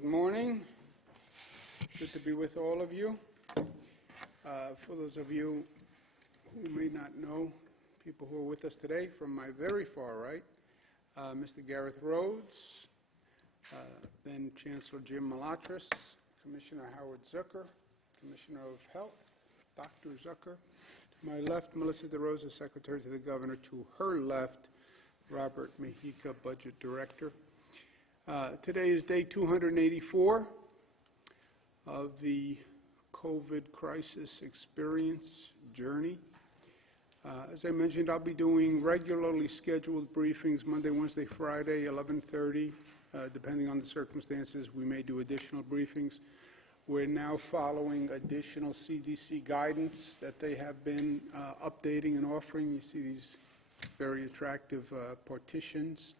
Good morning. Good to be with all of you. For those of you who may not know, people who are with us today, from my very far right, Mr. Gareth Rhodes, then Chancellor Jim Malatras, Commissioner Howard Zucker, Commissioner of Health, Dr. Zucker. To my left, Melissa DeRosa, Secretary to the Governor. To her left, Robert Mejica, Budget Director. Today is day 284 of the COVID crisis experience journey. As I mentioned, I'll be doing regularly scheduled briefings Monday, Wednesday, Friday, 11:30. Depending on the circumstances, we may do additional briefings. We're now following additional CDC guidance that they have been updating and offering. You see these very attractive partitions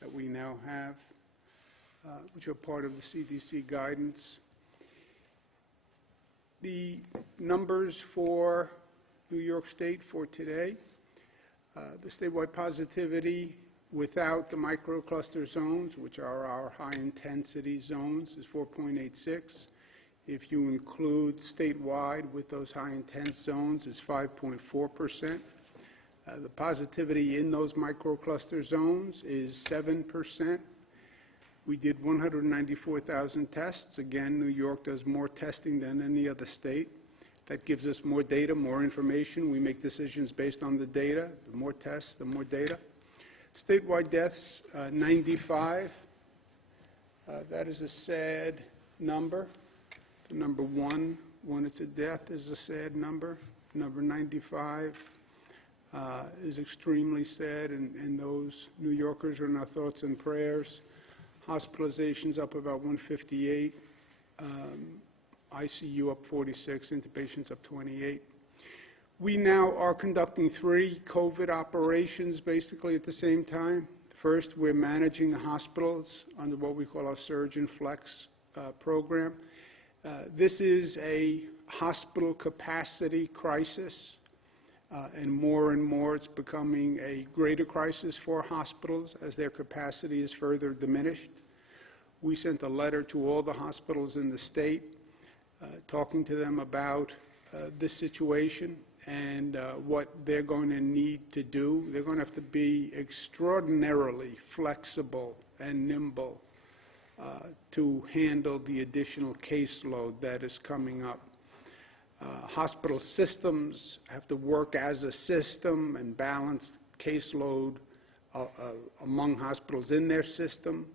that we now have, which are part of the CDC guidance. The numbers for New York State for today, the statewide positivity without the microcluster zones, which are our high-intensity zones, is 4.86. If you include statewide with those high-intense zones, is 5.4%. The positivity in those microcluster zones is 7%. We did 194,000 tests. Again, New York does more testing than any other state. That gives us more data, more information. We make decisions based on the data. The more tests, the more data. Statewide deaths, 95. That is a sad number. The number one, when it's a death, is a sad number. Number 95 is extremely sad, and those New Yorkers are in our thoughts and prayers. Hospitalizations up about 158, ICU up 46, intubations up 28. We now are conducting 3 COVID operations basically at the same time. First, we're managing the hospitals under what we call our Surge and Flex program. This is a hospital capacity crisis, and more it's becoming a greater crisis for hospitals as their capacity is further diminished. We sent a letter to all the hospitals in the state talking to them about this situation and what they're going to need to do. They're going to have to be extraordinarily flexible and nimble to handle the additional caseload that is coming up. Hospital systems have to work as a system and balance caseload among hospitals in their system.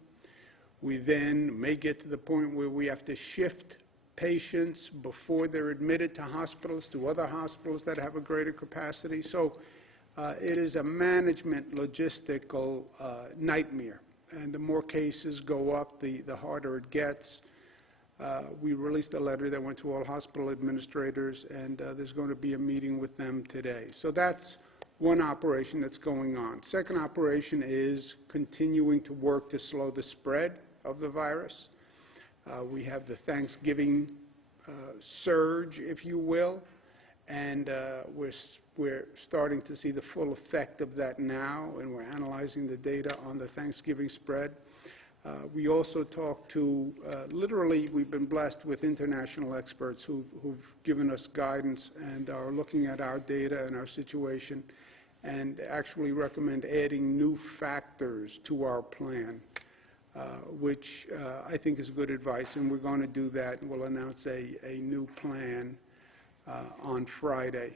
We then may get to the point where we have to shift patients before they're admitted to hospitals to other hospitals that have a greater capacity. So it is a management logistical nightmare. And the more cases go up, the harder it gets. We released a letter that went to all hospital administrators, and there's going to be a meeting with them today. So that's one operation that's going on. Second operation is continuing to work to slow the spread of the virus. We have the Thanksgiving surge, if you will, and we're starting to see the full effect of that now, and we're analyzing the data on the Thanksgiving spread. We also talked to, literally, we've been blessed with international experts who've given us guidance and are looking at our data and our situation and actually recommend adding new factors to our plan, which I think is good advice, and we're going to do that, and we'll announce a new plan on Friday.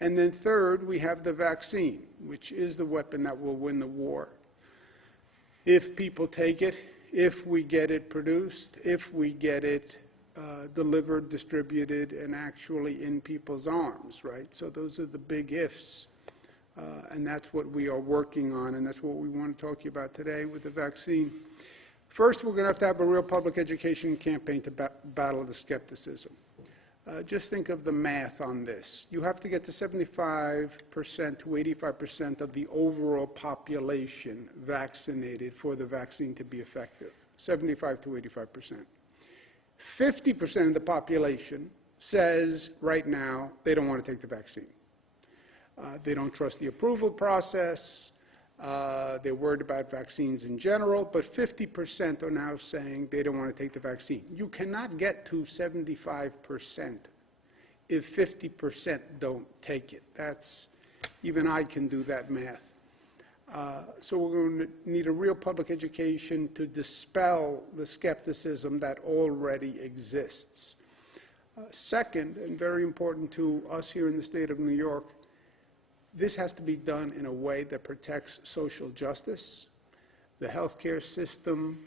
And then third, we have the vaccine, which is the weapon that will win the war. If people take it, if we get it produced, if we get it delivered, distributed, and actually in people's arms, right? So those are the big ifs, and that's what we are working on, and that's what we want to talk to you about today with the vaccine. First, we're going to have a real public education campaign to battle the skepticism. Just think of the math on this. You have to get to 75% to 85% of the overall population vaccinated for the vaccine to be effective, 75 to 85%. 50% of the population says right now they don't want to take the vaccine. They don't trust the approval process. They're worried about vaccines in general, but 50% are now saying they don't want to take the vaccine. You cannot get to 75% if 50% don't take it. Even I can do that math. So we're going to need a real public education to dispel the skepticism that already exists. Second, and very important to us here in the state of New York, this has to be done in a way that protects social justice. The healthcare system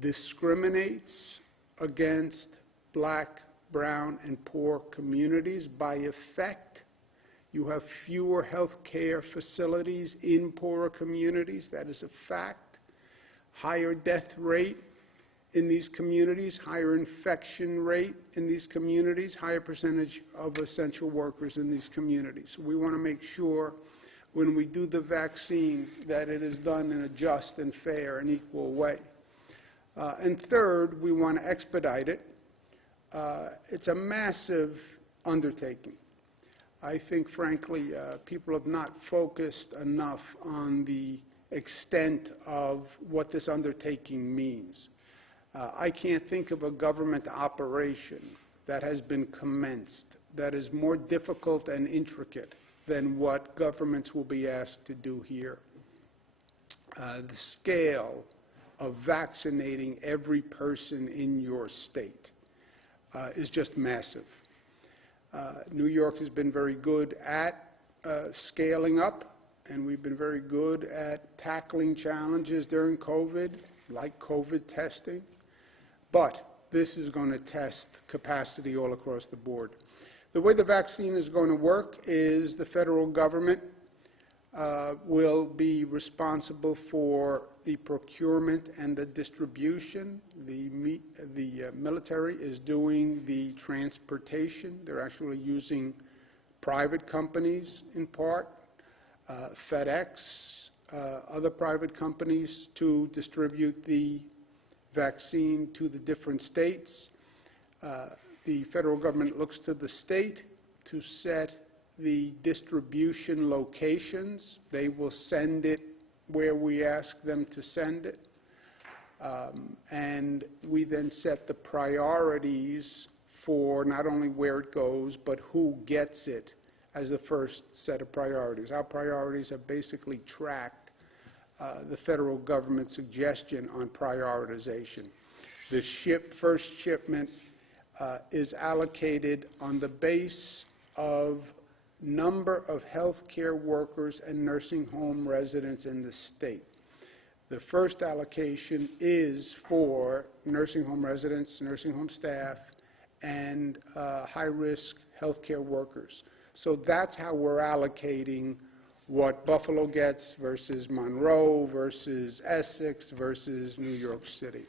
discriminates against black, brown, and poor communities. By effect, you have fewer healthcare facilities in poorer communities. That is a fact. Higher death rate in these communities, higher infection rate in these communities, higher percentage of essential workers in these communities. So we want to make sure when we do the vaccine that it is done in a just and fair and equal way. And third, we want to expedite it. It's a massive undertaking. I think, frankly, people have not focused enough on the extent of what this undertaking means. I can't think of a government operation that has been commenced that is more difficult and intricate than what governments will be asked to do here. The scale of vaccinating every person in your state is just massive. New York has been very good at scaling up, and we've been very good at tackling challenges during COVID, like COVID testing. But this is going to test capacity all across the board. The way the vaccine is going to work is the federal government will be responsible for the procurement and the distribution. The military is doing the transportation. They're actually using private companies in part, FedEx, other private companies to distribute the vaccine to the different states. The federal government looks to the state to set the distribution locations. They will send it where we ask them to send it. And we then set the priorities for not only where it goes, but who gets it as the first set of priorities. Our priorities have basically tracked the federal government suggestion on prioritization. The first shipment is allocated on the base of number of healthcare workers and nursing home residents in the state. The first allocation is for nursing home residents, nursing home staff, and high-risk healthcare workers. So that's how we're allocating what Buffalo gets versus Monroe versus Essex versus New York City.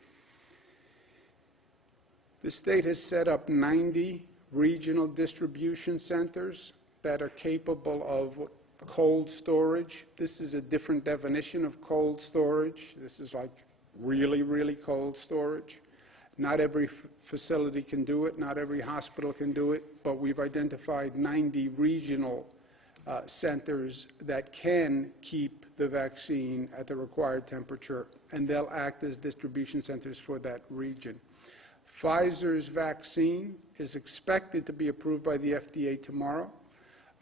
The state has set up 90 regional distribution centers that are capable of cold storage. This is a different definition of cold storage. This is like really, really cold storage. Not every facility can do it. Not every hospital can do it. But we've identified 90 regional centers that can keep the vaccine at the required temperature, and they'll act as distribution centers for that region. Pfizer's vaccine is expected to be approved by the FDA tomorrow.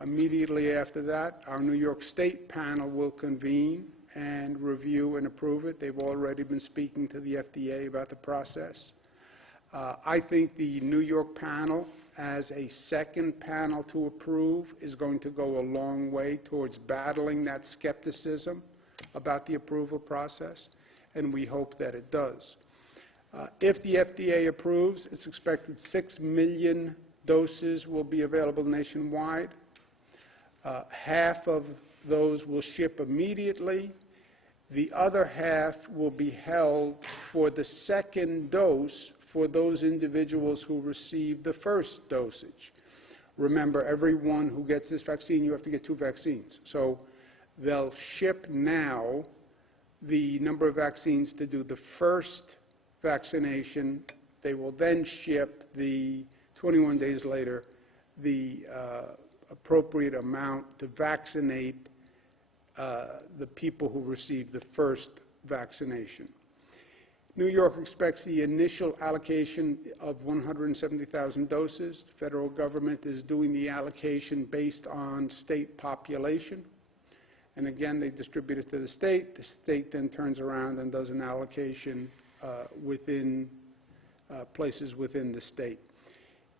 Immediately after that, our New York State panel will convene and review and approve it. They've already been speaking to the FDA about the process. I think the New York panel, as a second panel to approve, is going to go a long way towards battling that skepticism about the approval process, and we hope that it does. If the FDA approves, it's expected 6 million doses will be available nationwide. Half of those will ship immediately. The other half will be held for the second dose for those individuals who received the first dosage. Remember, everyone who gets this vaccine, you have to get 2 vaccines. So they'll ship now the number of vaccines to do the first vaccination. They will then ship 21 days later, the appropriate amount to vaccinate the people who received the first vaccination. New York expects the initial allocation of 170,000 doses. The federal government is doing the allocation based on state population. And again, they distribute it to the state. The state then turns around and does an allocation within places within the state.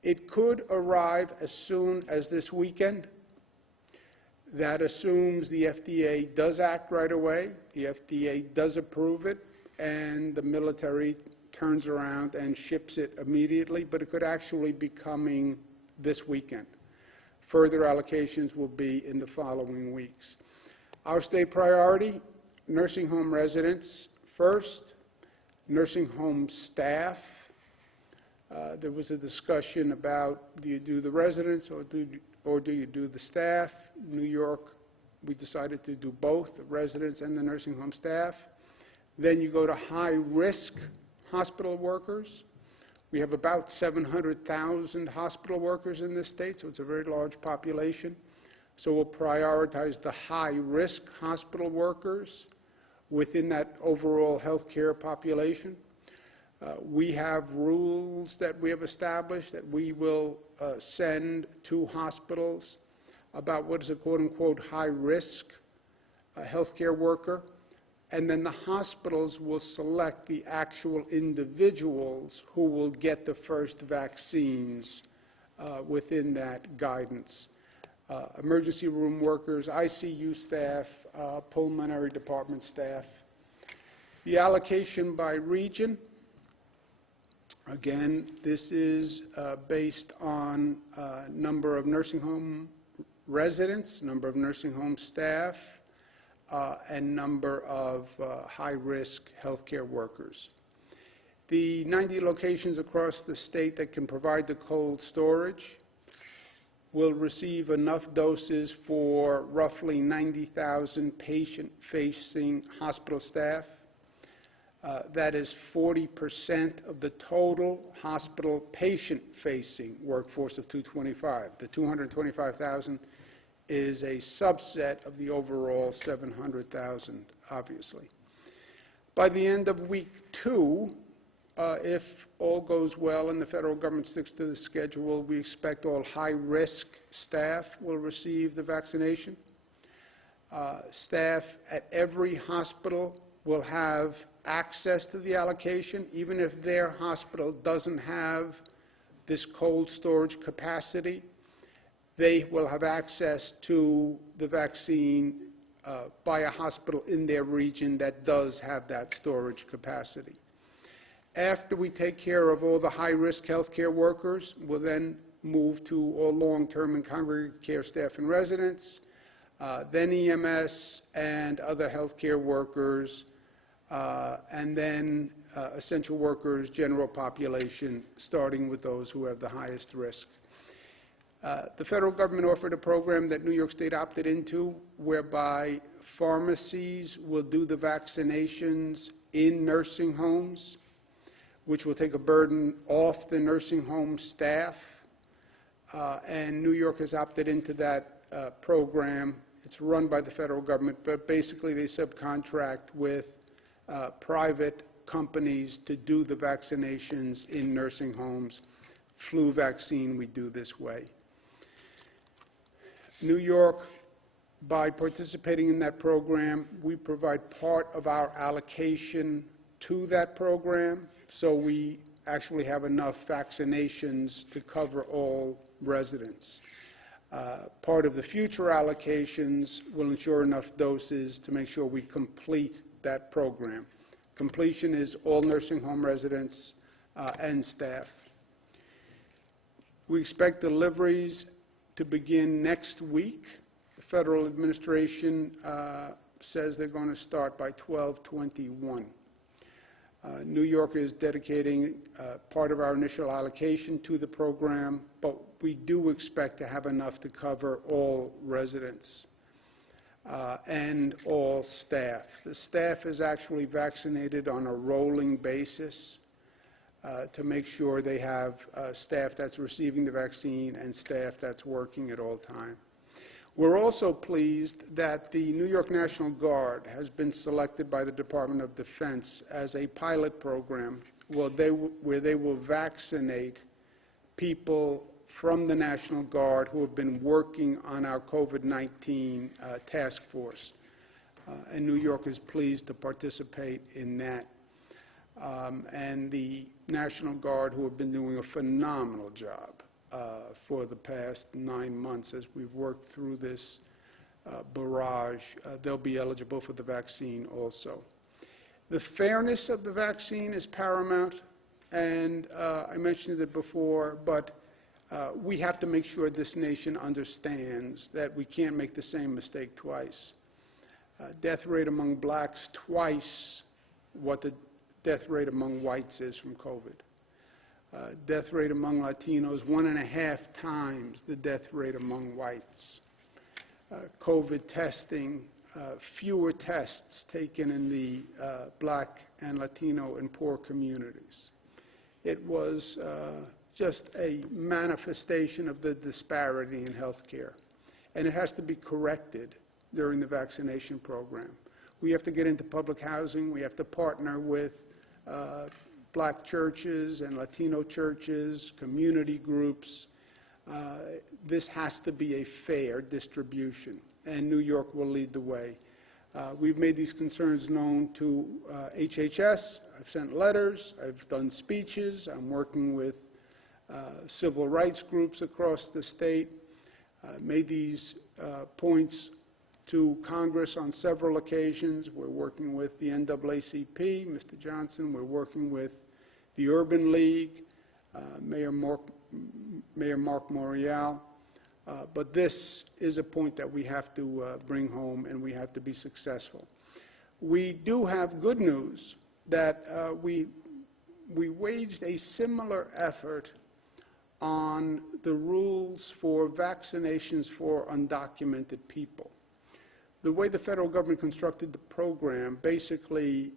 It could arrive as soon as this weekend. That assumes the FDA does act right away, the FDA does approve it, and the military turns around and ships it immediately, but it could actually be coming this weekend. Further allocations will be in the following weeks. Our state priority, nursing home residents first, nursing home staff. There was a discussion about, do you do the residents or do you do the staff? New York, we decided to do both, the residents and the nursing home staff. Then you go to high-risk hospital workers. We have about 700,000 hospital workers in this state, so it's a very large population. So we'll prioritize the high-risk hospital workers within that overall healthcare population. We have rules that we have established that we will send to hospitals about what is a quote-unquote high-risk healthcare worker, and then the hospitals will select the actual individuals who will get the first vaccines within that guidance. Emergency room workers, ICU staff, pulmonary department staff. The allocation by region. Again, this is based on number of nursing home residents, number of nursing home staff, and number of high-risk healthcare workers. The 90 locations across the state that can provide the cold storage will receive enough doses for roughly 90,000 patient-facing hospital staff. That is 40% of the total hospital patient-facing workforce of 225. The 225,000 is a subset of the overall 700,000, obviously. By the end of week 2, if all goes well and the federal government sticks to the schedule, we expect all high-risk staff will receive the vaccination. Staff at every hospital will have access to the allocation, even if their hospital doesn't have this cold storage capacity. They will have access to the vaccine by a hospital in their region that does have that storage capacity. After we take care of all the high-risk healthcare workers, we'll then move to all long-term and congregate care staff and residents, then EMS and other healthcare workers, and then essential workers, general population, starting with those who have the highest risk. The federal government offered a program that New York State opted into, whereby pharmacies will do the vaccinations in nursing homes, which will take a burden off the nursing home staff. And New York has opted into that program. It's run by the federal government, but basically they subcontract with private companies to do the vaccinations in nursing homes. Flu vaccine we do this way. New York, by participating in that program, we provide part of our allocation to that program, so we actually have enough vaccinations to cover all residents. Part of the future allocations will ensure enough doses to make sure we complete that program. Completion is all nursing home residents and staff. We expect deliveries to begin next week. The federal administration says they're going to start by 12/21. New York is dedicating part of our initial allocation to the program, but we do expect to have enough to cover all residents and all staff. The staff is actually vaccinated on a rolling basis to make sure they have staff that's receiving the vaccine and staff that's working at all time. We're also pleased that the New York National Guard has been selected by the Department of Defense as a pilot program where they will vaccinate people from the National Guard who have been working on our COVID-19 task force. And New York is pleased to participate in that. And the National Guard, who have been doing a phenomenal job for the past 9 months as we've worked through this barrage, they'll be eligible for the vaccine also. The fairness of the vaccine is paramount, and I mentioned it before, but we have to make sure this nation understands that we can't make the same mistake twice. Death rate among blacks twice what the death rate among whites is from COVID. Death rate among Latinos 1.5 times the death rate among whites. COVID testing, fewer tests taken in the black and Latino and poor communities. It was just a manifestation of the disparity in health care, and it has to be corrected during the vaccination program. We have to get into public housing. We have to partner with black churches and Latino churches, community groups. This has to be a fair distribution, and New York will lead the way. We've made these concerns known to HHS. I've sent letters. I've done speeches. I'm working with civil rights groups across the state. Made these points to Congress on several occasions. We're working with the NAACP, Mr. Johnson. We're working with the Urban League, Mayor Mark Morial. But this is a point that we have to bring home, and we have to be successful. We do have good news that we waged a similar effort on the rules for vaccinations for undocumented people. The way the federal government constructed the program, basically,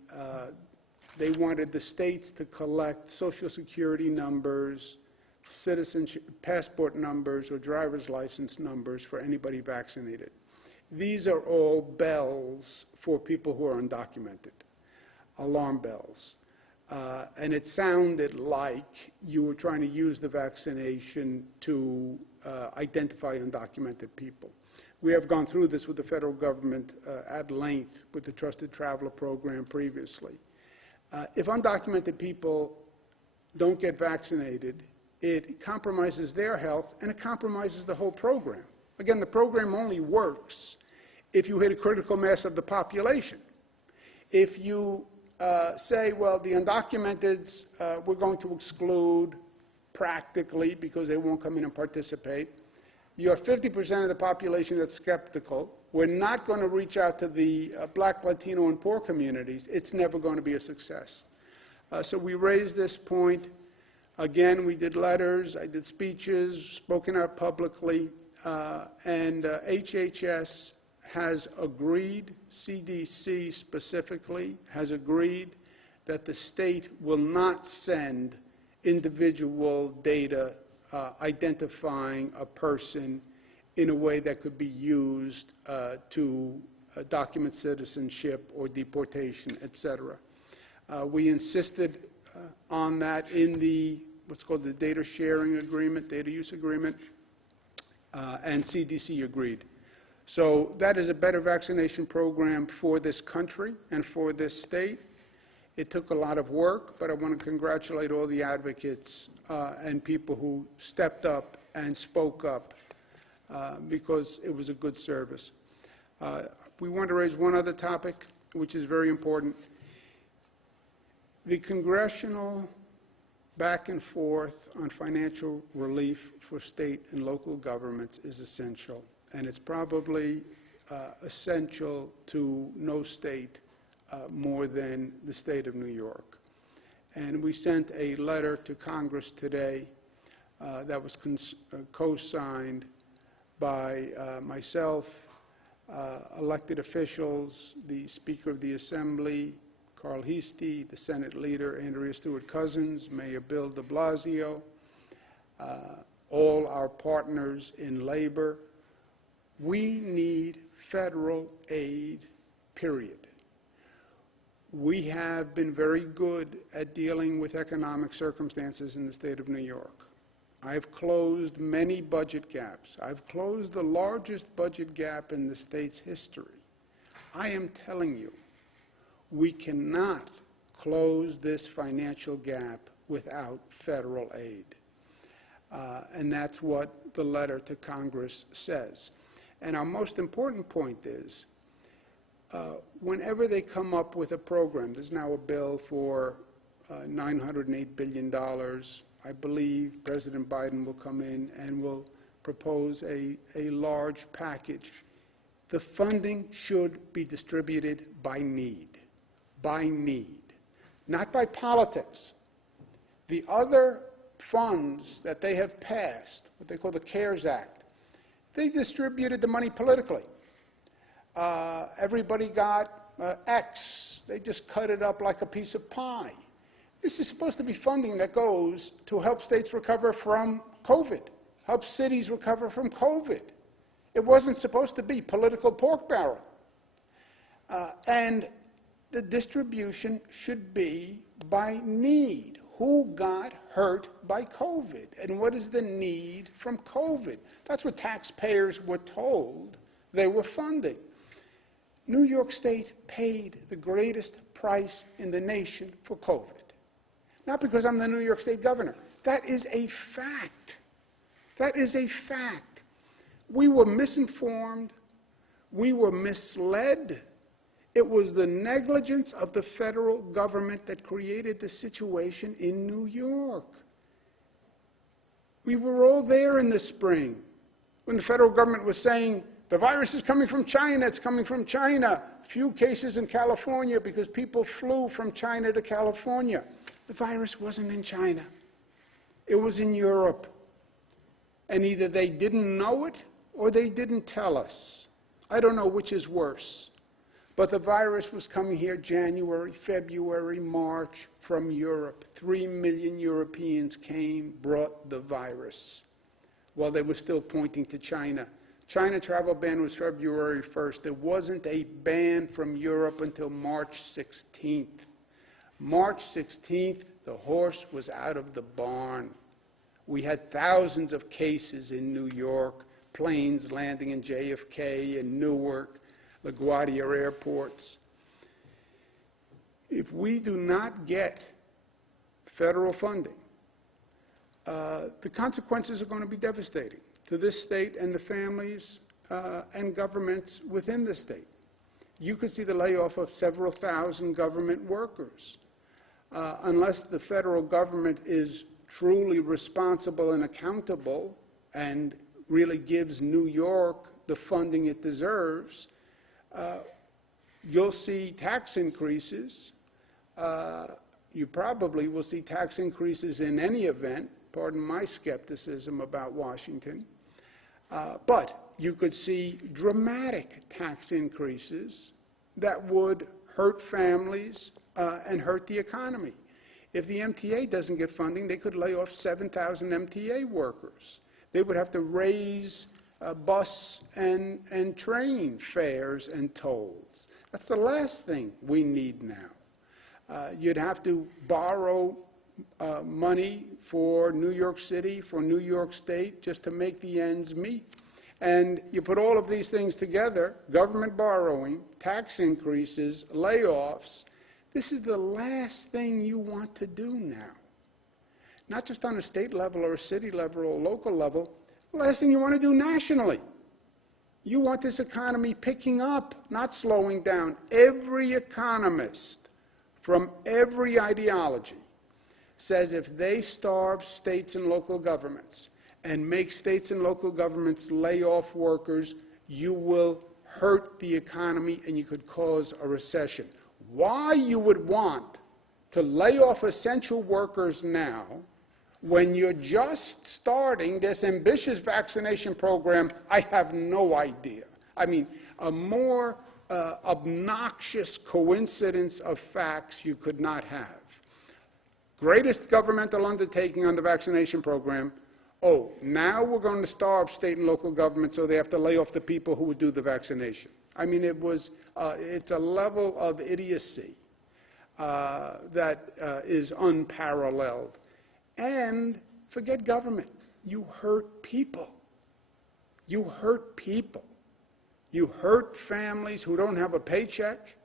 they wanted the states to collect Social Security numbers, citizenship, passport numbers, or driver's license numbers for anybody vaccinated. These are all bells for people who are undocumented, alarm bells. And it sounded like you were trying to use the vaccination to identify undocumented people. We have gone through this with the federal government at length with the Trusted Traveler program previously. If undocumented people don't get vaccinated, it compromises their health and it compromises the whole program. Again, the program only works if you hit a critical mass of the population. If you say, well, the undocumenteds we're going to exclude practically because they won't come in and participate, you have 50% of the population that's skeptical. We're not going to reach out to the black, Latino, and poor communities. It's never going to be a success. So we raised this point. Again, we did letters, I did speeches, spoken out publicly, and HHS has agreed, CDC specifically, has agreed that the state will not send individual data identifying a person in a way that could be used to document citizenship or deportation, etc. We insisted on that in the what's called the data sharing agreement, data use agreement, and CDC agreed. So that is a better vaccination program for this country and for this state. It took a lot of work, but I want to congratulate all the advocates and people who stepped up and spoke up because it was a good service. We want to raise one other topic, which is very important. The congressional back and forth on financial relief for state and local governments is essential, and it's probably essential to no state more than the state of New York. And we sent a letter to Congress today that was co-signed by myself, elected officials, the Speaker of the Assembly, Carl Heastie, the Senate Leader, Andrea Stewart-Cousins, Mayor Bill de Blasio, all our partners in labor. We need federal aid, period. We have been very good at dealing with economic circumstances in the state of New York. I've closed many budget gaps. I've closed the largest budget gap in the state's history. I am telling you, we cannot close this financial gap without federal aid. And that's what the letter to Congress says. And our most important point is, whenever they come up with a program, there's now a bill for $908 billion. I believe President Biden will come in and will propose a large package. The funding should be distributed by need, not by politics. The other funds that they have passed, what they call the CARES Act, they distributed the money politically. Everybody got X. They just cut it up like a piece of pie. This is supposed to be funding that goes to help states recover from COVID, help cities recover from COVID. It wasn't supposed to be political pork barrel. And the distribution should be by need. Who got hurt by COVID? And what is the need from COVID? That's what taxpayers were told they were funding. New York State paid the greatest price in the nation for COVID. Not because I'm the New York State governor. That is a fact. That is a fact. We were misinformed. We were misled. It was the negligence of the federal government that created the situation in New York. We were all there in the spring when the federal government was saying, the virus is coming from China, it's coming from China. Few cases in California because people flew from China to California. The virus wasn't in China. It was in Europe. And either they didn't know it or they didn't tell us. I don't know which is worse. But the virus was coming here January, February, March from Europe. 3 million Europeans came, brought the virus, while they were still pointing to China. China travel ban was February 1st. There wasn't a ban from Europe until March 16th. March 16th, the horse was out of the barn. We had thousands of cases in New York, planes landing in JFK and Newark, LaGuardia airports. If we do not get federal funding, the consequences are going to be devastating to this state and the families and governments within the state. You could see the layoff of several thousand government workers. Unless the federal government is truly responsible and accountable and really gives New York the funding it deserves, you'll see tax increases. You probably will see tax increases in any event, pardon my skepticism about Washington. But you could see dramatic tax increases that would hurt families and hurt the economy. If the MTA doesn't get funding, they could lay off 7,000 MTA workers. They would have to raise bus and train fares and tolls. That's the last thing we need now. You'd have to borrow money for New York City, for New York State, just to make the ends meet. And you put all of these things together, government borrowing, tax increases, layoffs. This is the last thing you want to do now. Not just on a state level or a city level or a local level, the last thing you want to do nationally. You want this economy picking up, not slowing down. Every economist from every ideology says if they starve states and local governments and make states and local governments lay off workers, you will hurt the economy and you could cause a recession. Why you would want to lay off essential workers now when you're just starting this ambitious vaccination program, I have no idea. I mean, a more obnoxious coincidence of facts you could not have. Greatest governmental undertaking on the vaccination program, Oh, now we're going to starve state and local government, so they have to lay off the people who would do the vaccination. I mean, it's a level of idiocy that is unparalleled. And forget government. You hurt people. You hurt people. You hurt families who don't have a paycheck.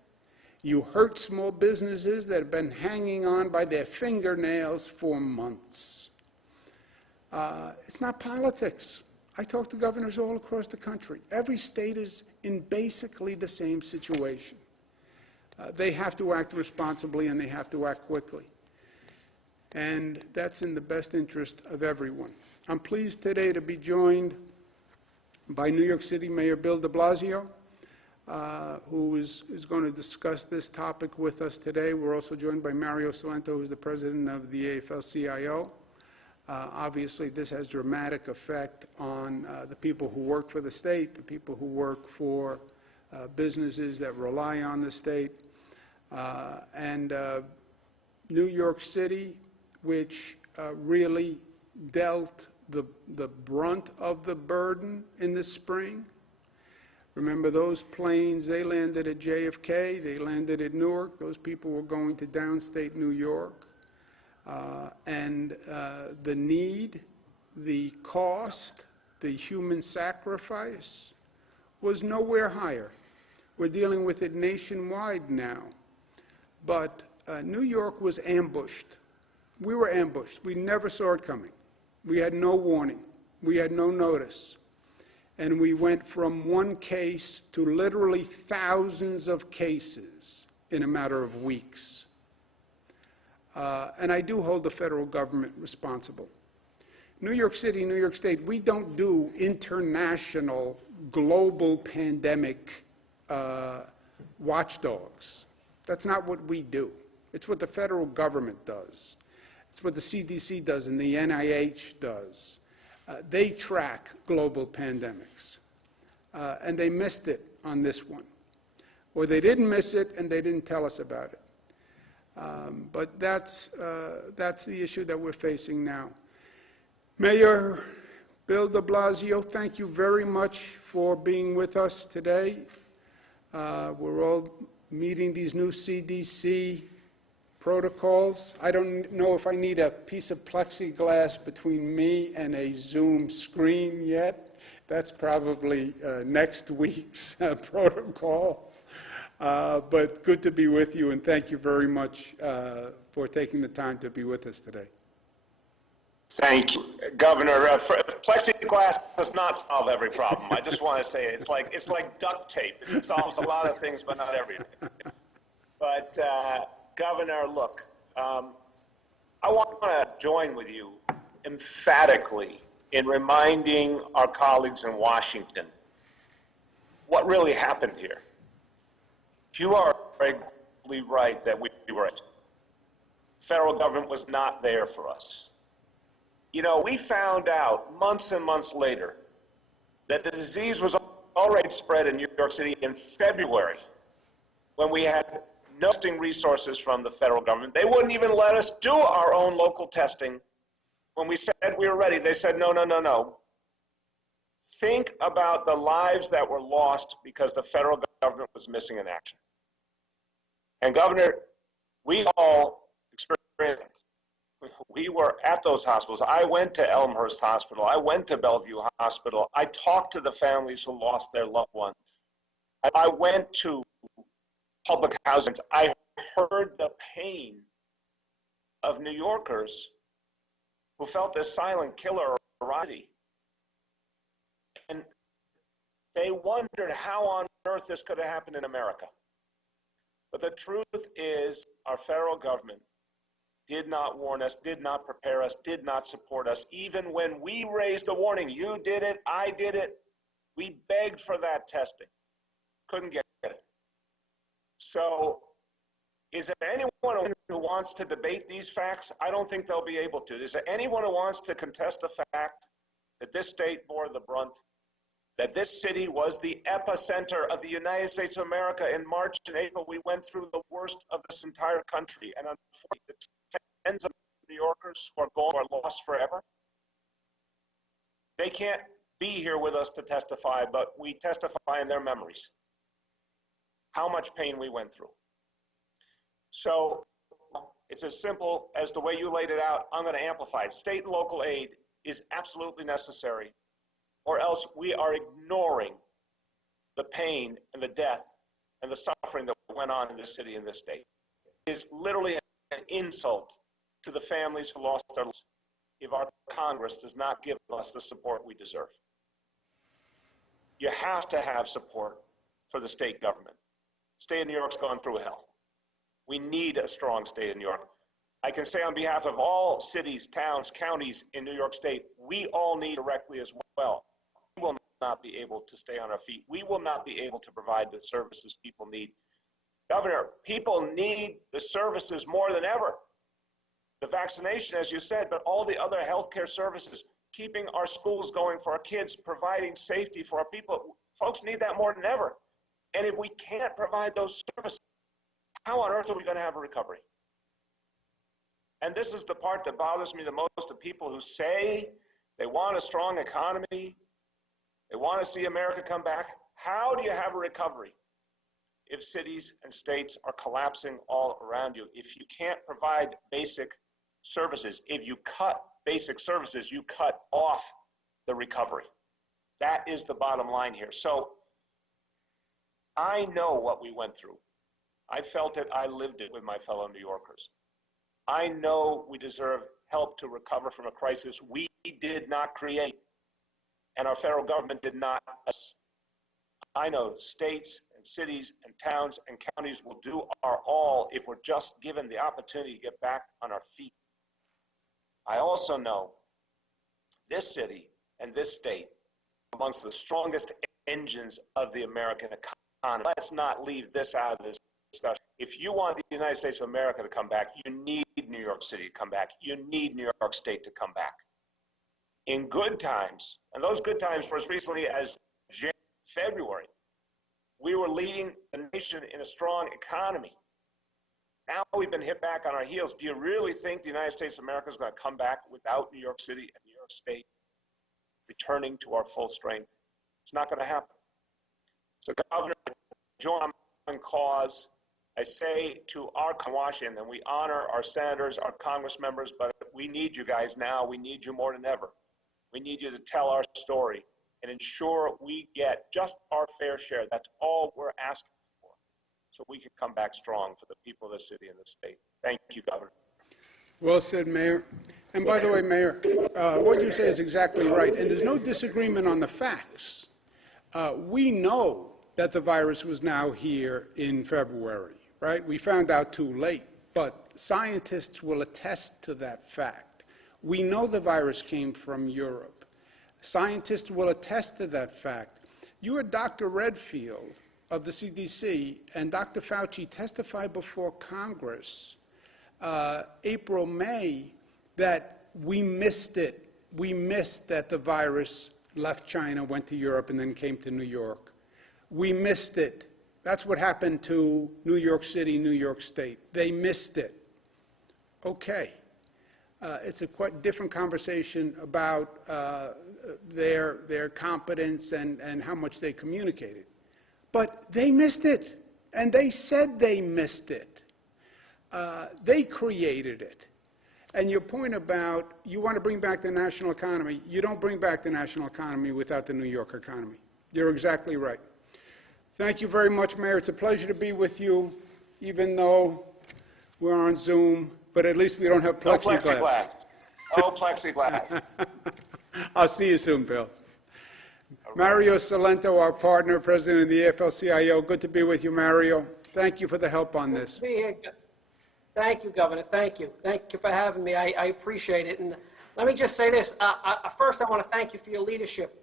You hurt small businesses that have been hanging on by their fingernails for months. It's not politics. I talk to governors all across the country. Every state is in basically the same situation. They have to act responsibly and they have to act quickly. And that's in the best interest of everyone. I'm pleased today to be joined by New York City Mayor Bill de Blasio, who is going to discuss this topic with us today. We're also joined by Mario Salento, who's the president of the AFL-CIO. Obviously, this has dramatic effect on the people who work for the state, the people who work for businesses that rely on the state. New York City, which really dealt the brunt of the burden in the spring. Remember those planes, they landed at JFK, they landed at Newark. Those people were going to downstate New York. The need, the cost, the human sacrifice was nowhere higher. We're dealing with it nationwide now. But New York was ambushed. We were ambushed. We never saw it coming. We had no warning. We had no notice. And we went from one case to literally thousands of cases in a matter of weeks. And I do hold the federal government responsible. New York City, New York State, we don't do international, global pandemic watchdogs. That's not what we do. It's what the federal government does. It's what the CDC does and the NIH does. They track global pandemics. And they missed it on this one. Or they didn't miss it and they didn't tell us about it. But that's the issue that we're facing now. Mayor Bill de Blasio, thank you very much for being with us today. We're all meeting these new CDC protocols. I don't know if I need a piece of plexiglass between me and a Zoom screen yet. That's probably next week's protocol. But good to be with you, and thank you very much for taking the time to be with us today. Thank you, Governor. Plexiglass does not solve every problem. I just want to say it's like duct tape. It solves a lot of things, but not everything. But Governor, look, I want to join with you emphatically in reminding our colleagues in Washington what really happened here. You are exactly right that we were right. Federal government was not there for us. You know, we found out months and months later that the disease was already spread in New York City in February when we had no testing resources from the federal government. They wouldn't even let us do our own local testing. When we said we were ready, they said, no, no, no, no. Think about the lives that were lost because the federal government was missing in action. And Governor, we all experienced it. We were at those hospitals. I went to Elmhurst Hospital. I went to Bellevue Hospital. I talked to the families who lost their loved ones. I went to public housing. I heard the pain of New Yorkers who felt this silent killer already. And they wondered how on earth this could have happened in America. But the truth is, our federal government did not warn us, did not prepare us, did not support us. Even when we raised a warning, you did it, I did it, we begged for that testing. Couldn't get it. So, is there anyone who wants to debate these facts? I don't think they'll be able to. Is there anyone who wants to contest the fact that this state bore the brunt, that this city was the epicenter of the United States of America? In March and April, we went through the worst of this entire country, and unfortunately, tens of New Yorkers who are gone or lost forever. They can't be here with us to testify, but we testify in their memories how much pain we went through. So it's as simple as the way you laid it out. I'm going to amplify it. State and local aid is absolutely necessary, or else we are ignoring the pain and the death and the suffering that went on in this city and this state. It is literally an insult to the families who lost their lives if our Congress does not give us the support we deserve. You have to have support for the state government. State of New York's going through hell. We need a strong state of New York. I can say on behalf of all cities, towns, counties in New York State, we all need directly as well. We will not be able to stay on our feet. We will not be able to provide the services people need. Governor, people need the services more than ever. The vaccination, as you said, but all the other healthcare services, keeping our schools going for our kids, providing safety for our people. Folks need that more than ever. And if we can't provide those services, how on earth are we going to have a recovery? And this is the part that bothers me the most, the people who say they want a strong economy, they want to see America come back. How do you have a recovery if cities and states are collapsing all around you? If you can't provide basic services, if you cut basic services, you cut off the recovery. That is the bottom line here. So I know what we went through. I felt it, I lived it with my fellow New Yorkers. I know we deserve help to recover from a crisis we did not create, and our federal government did not. I know states and cities and towns and counties will do our all if we're just given the opportunity to get back on our feet. I also know this city and this state amongst the strongest engines of the American economy. Let's not leave this out of this discussion. If you want the United States of America to come back, you need New York City to come back. You need New York State to come back. In good times, and those good times for as recently as February, we were leading the nation in a strong economy. Now we've been hit back on our heels. Do you really think the United States of America is going to come back without New York City and New York State returning to our full strength? It's not going to happen. So, Governor, join in cause. I say to our Washington, and we honor our senators, our Congress members, but we need you guys now. We need you more than ever. We need you to tell our story and ensure we get just our fair share. That's all we're asking for, so we can come back strong for the people of the city and the state. Thank you, Governor. Well said, Mayor. And by the way, Mayor, what you say is exactly right, and there's no disagreement on the facts. We know that the virus was now here in February, right? We found out too late, but scientists will attest to that fact. We know the virus came from Europe. Scientists will attest to that fact. You had Dr. Redfield of the CDC and Dr. Fauci testify before Congress April, May, that we missed it. We missed that the virus left China, went to Europe, and then came to New York. We missed it. That's what happened to New York City, New York State. They missed it. Okay. It's a quite different conversation about their competence and how much they communicated. But they missed it, and they said they missed it. They created it. And your point about you want to bring back the national economy, you don't bring back the national economy without the New York economy. You're exactly right. Thank you very much, Mayor. It's a pleasure to be with you, even though we're on Zoom, but at least we don't have plexiglass. No plexiglass. Oh, plexiglass. I'll see you soon, Bill. Right. Mario Salento, our partner, president of the AFL-CIO. Good to be with you, Mario. Thank you for the help on this. Good to be here. Thank you, Governor. Thank you. Thank you for having me. I appreciate it. And let me just say this. First, I want to thank you for your leadership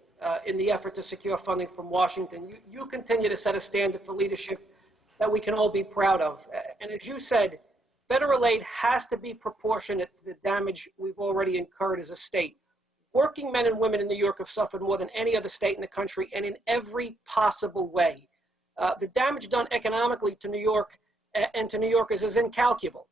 in the effort to secure funding from Washington. You continue to set a standard for leadership that we can all be proud of. And as you said, federal aid has to be proportionate to the damage we've already incurred as a state. Working men and women in New York have suffered more than any other state in the country, and in every possible way. The damage done economically to New York and to New Yorkers is incalculable.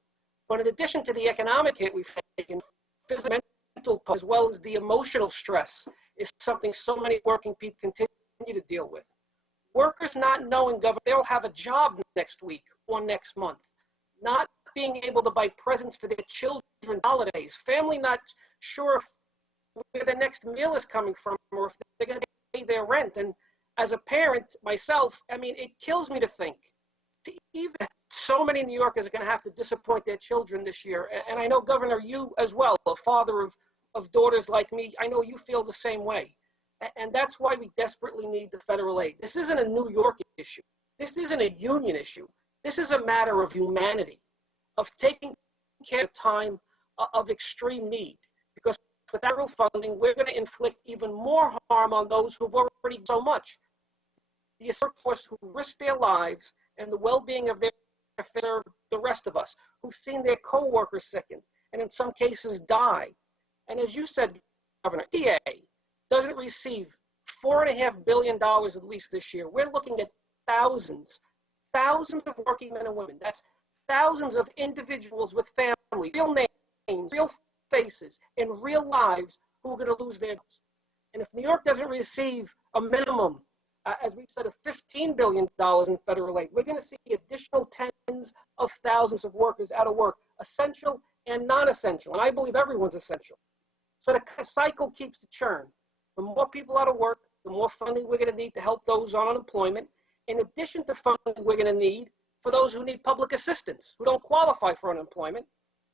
But in addition to the economic hit we've taken, physical, mental, as well as the emotional stress is something so many working people continue to deal with. Workers not knowing, Governor, they'll have a job next week or next month, not being able to buy presents for their children, holidays, family not sure where the next meal is coming from or if they're going to pay their rent. And as a parent myself, I mean, it kills me to think even so many New Yorkers are going to have to disappoint their children this year. And I know, Governor, you as well, a father of daughters like me, I know you feel the same way. And that's why we desperately need the federal aid. This isn't a New York issue. This isn't a union issue. This is a matter of humanity, of taking care of time of extreme need. Because with federal funding, we're going to inflict even more harm on those who've already so much. The workforce who risk their lives and the well-being of their serve the rest of us, who've seen their co-workers sicken and in some cases die. And as you said, Governor, DA doesn't receive $4.5 billion at least this year. We're looking at thousands of working men and women. That's thousands of individuals with family, real names, real faces, and real lives who are going to lose their jobs. And if New York doesn't receive a minimum, as we said, of $15 billion in federal aid, we're going to see additional tens of thousands of workers out of work, essential and non-essential. And I believe everyone's essential. So the cycle keeps the churn. The more people out of work, the more funding we're going to need to help those on unemployment, in addition to funding we're going to need for those who need public assistance, who don't qualify for unemployment.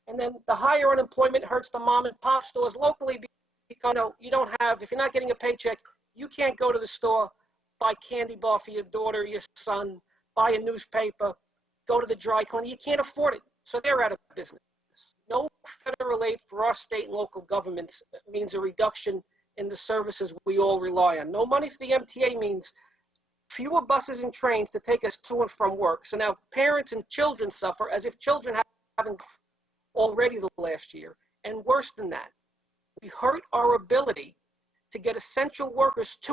And then the higher unemployment hurts the mom and pop stores locally because you don't have, if you're not getting a paycheck, you can't go to the store, buy candy bar for your daughter, your son, buy a newspaper, go to the dry cleaner. You can't afford it. So they're out of business. No federal aid for our state and local governments means a reduction in the services we all rely on. No money for the MTA means fewer buses and trains to take us to and from work. So now parents and children suffer as if children haven't already the last year. And worse than that, we hurt our ability to get essential workers to